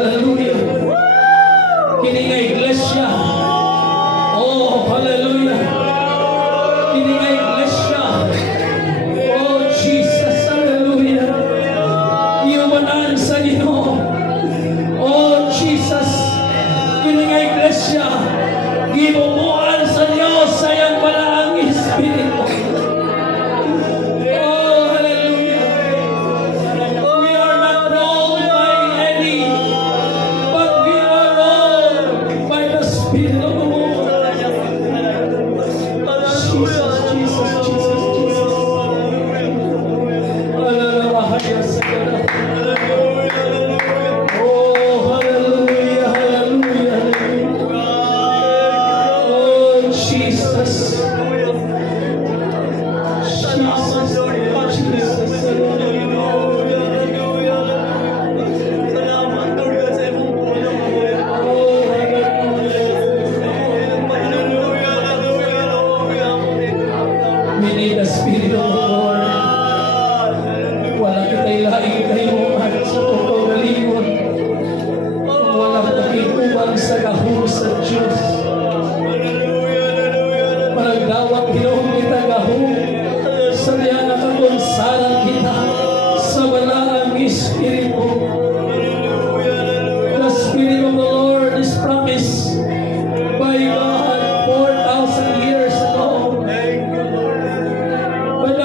Hallelujah. Kini nga iglesia. Oh, hallelujah. Kini nga iglesia. Oh, Jesus, hallelujah. Iumanan sa Ginoo. Oh, Jesus. Kini nga iglesia. Gibubuan sa Diyos sa iyang balaang Espiritu. We need the Spirit of the Lord. Wala kita'y laing kahimuan sa totoo galingon. Wala kita'y kubang sa gahul sa Diyos.